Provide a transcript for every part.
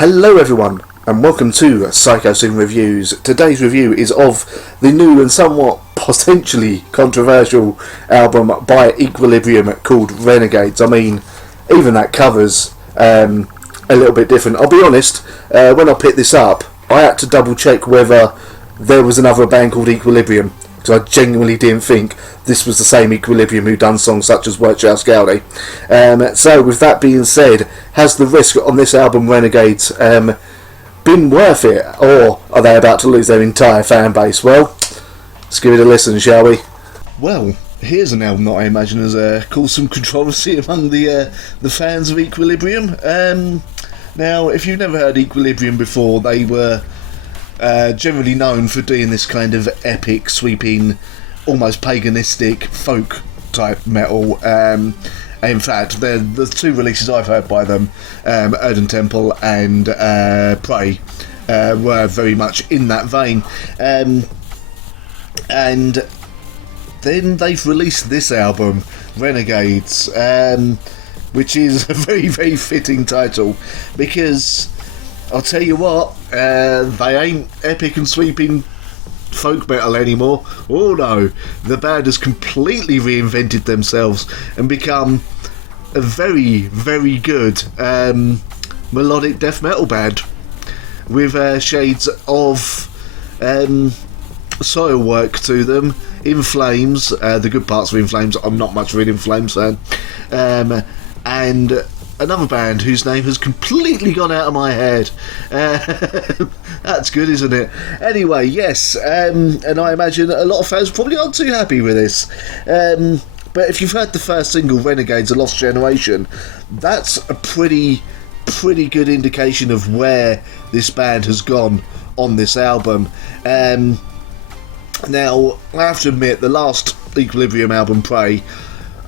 Hello everyone, and welcome to Psychosin Reviews. Today's review is of the new and somewhat potentially controversial album by Equilibrium called Renegades. I mean, even that cover's a little bit different. I'll be honest, when I picked this up, I had to double check whether there was another band called Equilibrium, because I genuinely didn't think this was the same Equilibrium who done songs such as Workhouse Gaudi. So with that being said, has the risk on this album Renegades been worth it, or are they about to lose their entire fan base? Well, let's give it a listen, shall we? Well, here's an album that I imagine has caused some controversy among the fans of Equilibrium. Now, if you've never heard Equilibrium before, they were generally known for doing this kind of epic, sweeping, almost paganistic folk type metal. In fact, the two releases I've heard by them, Erdene Temple and Prey, were very much in that vein. And then they've released this album, Renegades, which is a very, very fitting title, because I'll tell you what, they ain't epic and sweeping folk metal anymore. Oh no, the band has completely reinvented themselves and become a very, very good melodic death metal band with shades of soil work to them. In Flames, the good parts of In Flames. I'm not much of an In Flames fan. And another band whose name has completely gone out of my head. That's good, isn't it? Anyway, yes, and I imagine a lot of fans probably aren't too happy with this. But if you've heard the first single, Renegades, A Lost Generation, that's a pretty good indication of where this band has gone on this album. Now, I have to admit, the last Equilibrium album, Prey,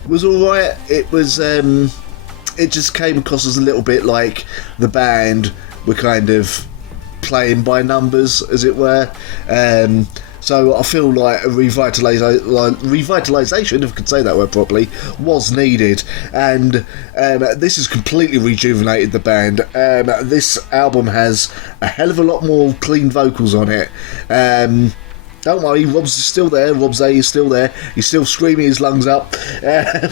was alright. It was it just came across as a little bit like the band were kind of playing by numbers, as it were. So I feel like a revitalisation, if I could say that word properly, was needed. And this has completely rejuvenated the band. This album has a hell of a lot more clean vocals on it. Don't worry, Rob's still there. Rob's A is still there. He's still screaming his lungs up.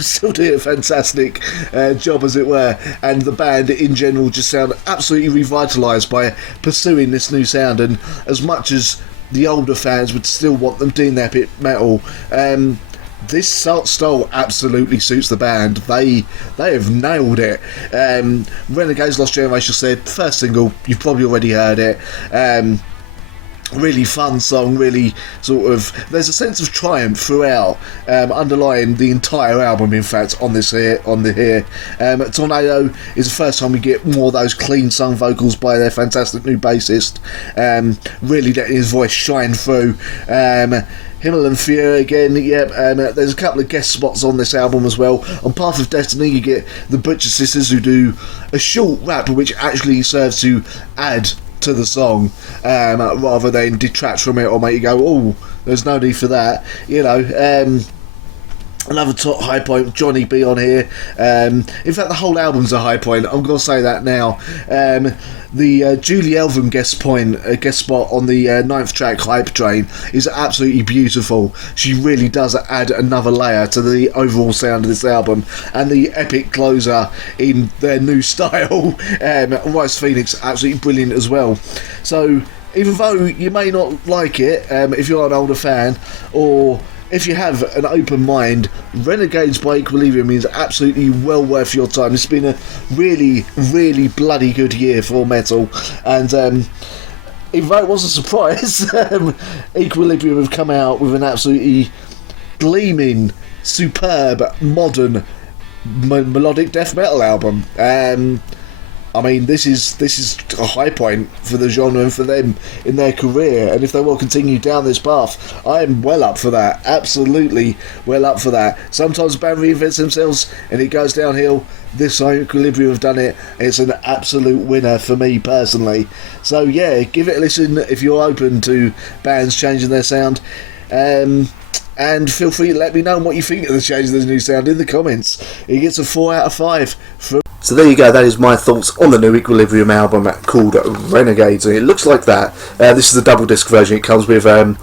Still doing a fantastic job, as it were. And the band, in general, just sound absolutely revitalised by pursuing this new sound. And as much as the older fans would still want them doing their epic metal, this style absolutely suits the band. They have nailed it. Renegades Lost Generation said, first single, you've probably already heard it. Really fun song, really sort of, there's a sense of triumph throughout, underlying the entire album, in fact, on the here. Tornado is the first time we get more of those clean sung vocals by their fantastic new bassist, really letting his voice shine through. Himalayan Fury again, yep. There's a couple of guest spots on this album as well. On Path of Destiny, you get the Butcher Sisters, who do a short rap which actually serves to add to the song, rather than detract from it or make you go, oh, there's no need for that, you know. Another top high point, Johnny B on here. In fact, the whole album's a high point. I'm going to say that now. The Julie Elvin guest spot on the 9th track, Hype Train, is absolutely beautiful. She really does add another layer to the overall sound of this album. And the epic closer in their new style, Rice Phoenix, absolutely brilliant as well. So, even though you may not like it, if you're an older fan, or if you have an open mind, Renegades by Equilibrium is absolutely well worth your time. It's been a really, really bloody good year for metal, and even though it was a surprise, Equilibrium have come out with an absolutely gleaming, superb, modern melodic death metal album. I mean, this is a high point for the genre and for them in their career, and if they will continue down this path, I am well up for that. Absolutely well up for that. Sometimes a band reinvents themselves and it goes downhill. This time Equilibrium have done it. It's an absolute winner for me personally. So yeah, give it a listen if you're open to bands changing their sound. And feel free to let me know what you think of the change of the new sound in the comments. It gets a 4 out of 5 from So there you go, that is my thoughts on the new Equilibrium album called Renegades, and it looks like that. This is the double disc version. It comes with a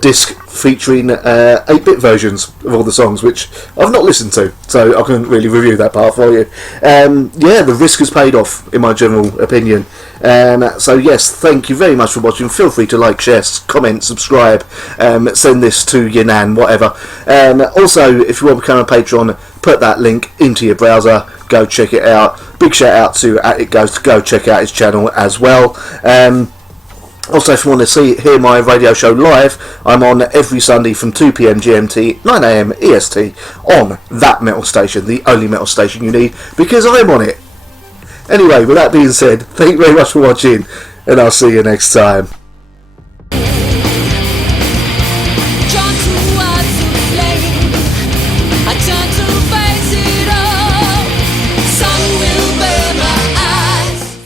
disc featuring 8-bit versions of all the songs, which I've not listened to, so I couldn't really review that part for you. Yeah, the risk has paid off, in my general opinion. So yes, thank you very much for watching. Feel free to like, share, comment, subscribe, send this to your nan, whatever. Also, if you want to become a patron, put that link into your browser, go check it out. Big shout out to At It Goes to go check out his channel as well. Also, if you want to hear my radio show live, I'm on every Sunday from 2 PM GMT, 9 AM EST on that metal station, the only metal station you need, because I'm on it. Anyway, with that being said, thank you very much for watching, and I'll see you next time.